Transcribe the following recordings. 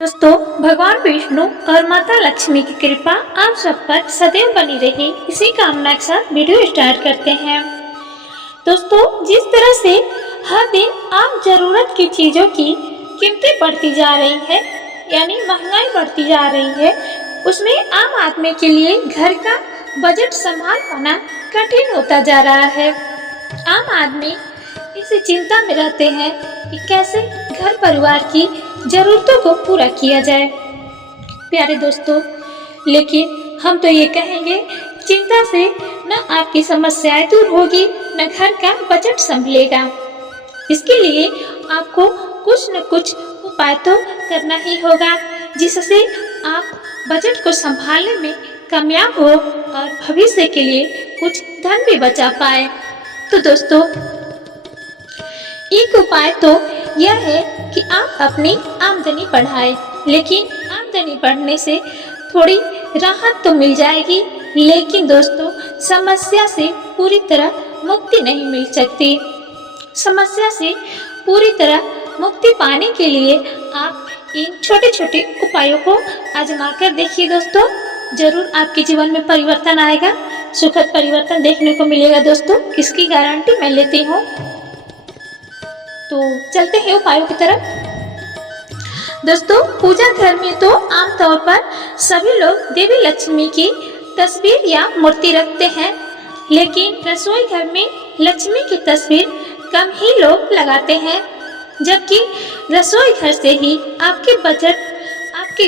दोस्तों, भगवान विष्णु और माता लक्ष्मी की कृपा आप सब पर सदैव बनी रहे, इसी कामना के साथ वीडियो स्टार्ट करते हैं। दोस्तों, जिस तरह से हर दिन आम जरूरत की चीजों की कीमतें बढ़ती जा रही है, यानी महंगाई बढ़ती जा रही है, उसमें आम आदमी के लिए घर का बजट संभाल पाना कठिन होता जा रहा है। आम आदमी इसी चिंता में रहते हैं कि कैसे घर परिवार की जरूरतों को पूरा किया जाए। प्यारे दोस्तों, लेकिन हम तो ये कहेंगे, चिंता से न आपकी समस्याएं दूर होगी, न घर का बजट संभलेगा। इसके लिए आपको कुछ न कुछ उपाय तो करना ही होगा, जिससे आप बजट को संभालने में कामयाब हो और भविष्य के लिए कुछ धन भी बचा पाए। तो दोस्तों, एक उपाय तो यह है कि आप अपनी आमदनी बढ़ाएं, लेकिन आमदनी बढ़ने से थोड़ी राहत तो मिल जाएगी, लेकिन दोस्तों समस्या से पूरी तरह मुक्ति नहीं मिल सकती। समस्या से पूरी तरह मुक्ति पाने के लिए आप इन छोटे छोटे उपायों को आजमा कर देखिए। दोस्तों, जरूर आपके जीवन में परिवर्तन आएगा, सुखद परिवर्तन देखने को मिलेगा। दोस्तों, इसकी गारंटी मैं लेती हूँ। तो चलते हैं उपायों की तरफ। दोस्तों, पूजा घर में तो आमतौर पर सभी लोग देवी लक्ष्मी की तस्वीर या मूर्ति रखते हैं, लेकिन रसोई घर में लक्ष्मी की तस्वीर कम ही लोग लगाते हैं, जबकि रसोई घर से ही आपके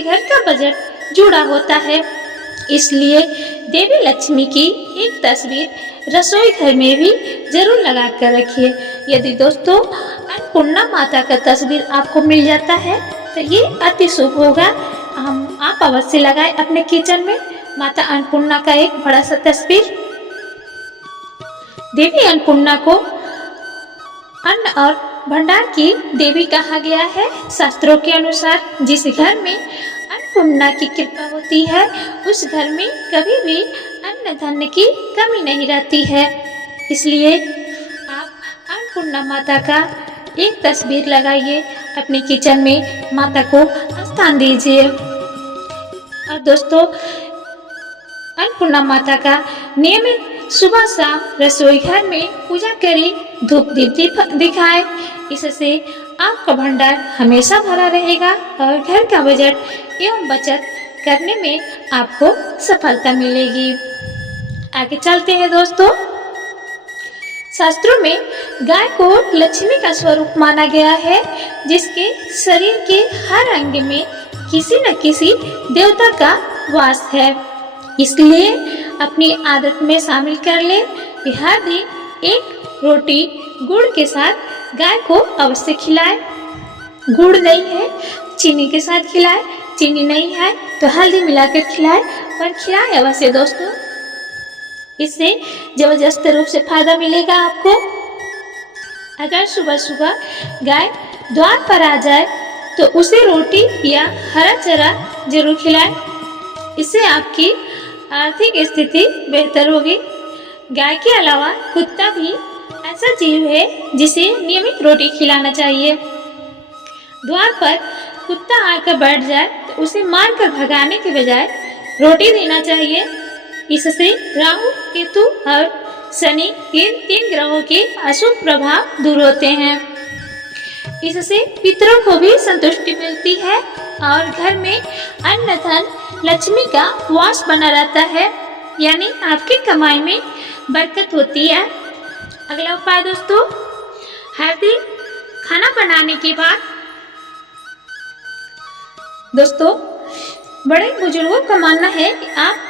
घर का बजट जुड़ा होता है। इसलिए देवी लक्ष्मी की एक तस्वीर रसोई घर में भी जरूर लगा कर रखिए। यदि दोस्तों अन्नपूर्णा माता का तस्वीर आपको मिल जाता है तो ये अति शुभ होगा। आप अवश्य लगाएं अपने किचन में माता अन्नपूर्णा का एक बड़ा सा तस्वीर। देवी अन्नपूर्णा को अन्न और भंडार की देवी कहा गया है। शास्त्रों के अनुसार जिस घर में अन्नपूर्णा की कृपा होती है, उस घर में कभी भी अन्न धन की कमी नहीं रहती है। इसलिए आप अन्नपूर्णा माता का एक तस्वीर लगाइए, अपने किचन में माता को स्थान दीजिए। और दोस्तों, अन्नपूर्णा माता का नियमित सुबह शाम रसोई घर में पूजा करें, धूप दीप दिखाएं। इससे आपका भंडार हमेशा भरा रहेगा और घर का बजट एवं बचत करने में आपको सफलता मिलेगी। आगे चलते हैं दोस्तों। शास्त्रों में गाय को लक्ष्मी का स्वरूप माना गया है, जिसके शरीर के हर अंग में किसी न किसी देवता का वास है। इसलिए अपनी आदत में शामिल कर ले कि हर दिन एक रोटी गुड़ के साथ गाय को अवश्य खिलाए। गुड़ नहीं है चीनी के साथ खिलाए, चीनी नहीं है तो हल्दी मिलाकर खिलाए, पर खिलाए अवश्य दोस्तों। इससे जबरदस्त रूप से फायदा मिलेगा आपको। अगर सुबह सुबह गाय द्वार पर आ जाए तो उसे रोटी या हरा चारा जरूर खिलाएं। इससे आपकी आर्थिक स्थिति बेहतर होगी। गाय के अलावा कुत्ता भी ऐसा जीव है जिसे नियमित रोटी खिलाना चाहिए। द्वार पर कुत्ता आकर बैठ जाए तो उसे मारकर भगाने के बजाय रोटी देना चाहिए। इससे राहु, केतु और शनि इन 3 ग्रहों के अशुभ प्रभाव दूर होते हैं। इससे पितरों को भी संतुष्टि मिलती है और घर में अन्न धन लक्ष्मी का वास बना रहता है, यानी आपकी कमाई में बरकत होती है। अगला उपाय दोस्तों, हर दिन खाना बनाने के बाद दोस्तों बड़े बुजुर्गों का मानना है कि आप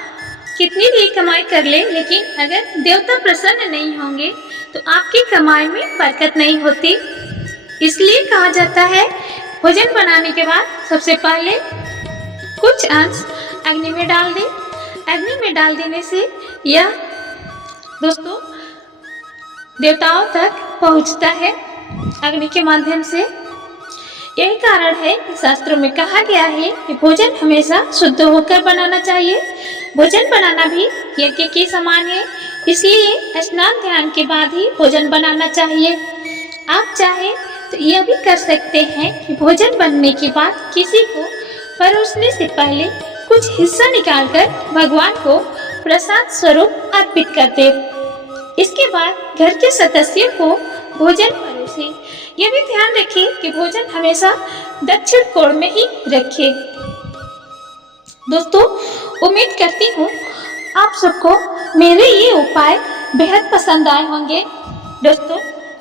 कितनी भी कमाई कर ले, लेकिन अगर देवता प्रसन्न नहीं होंगे तो आपकी कमाई में बरकत नहीं होती। इसलिए कहा जाता है, भोजन बनाने के बाद सबसे पहले कुछ अंश अग्नि में डाल दें। अग्नि में डाल देने से यह दोस्तों देवताओं तक पहुंचता है अग्नि के माध्यम से। यही कारण है कि शास्त्रों में कहा गया है कि भोजन हमेशा शुद्ध होकर बनाना चाहिए। भोजन बनाना भी यज्ञ के समान है, इसलिए स्नान ध्यान के बाद ही भोजन बनाना चाहिए। आप चाहे तो यह भी कर सकते हैं कि भोजन बनने के बाद किसी को परोसने से पहले कुछ हिस्सा निकालकर भगवान को प्रसाद स्वरूप अर्पित कर दे। इसके बाद घर के सदस्यों को भोजन परोसे। यह भी ध्यान रखें कि भोजन हमेशा दक्षिण कोण में ही रखें। दोस्तों, उम्मीद करती हूँ आप सबको मेरे ये उपाय बेहद पसंद आए होंगे। दोस्तों,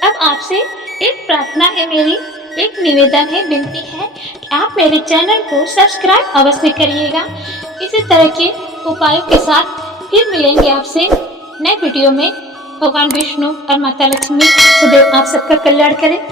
अब आपसे एक प्रार्थना है, मेरी एक निवेदन है, विनती है कि आप मेरे चैनल को सब्सक्राइब अवश्य करिएगा। इसी तरह के उपायों के साथ फिर मिलेंगे आपसे नए वीडियो में। भगवान विष्णु और माता लक्ष्मी सदैव आप सबका कल्याण करें।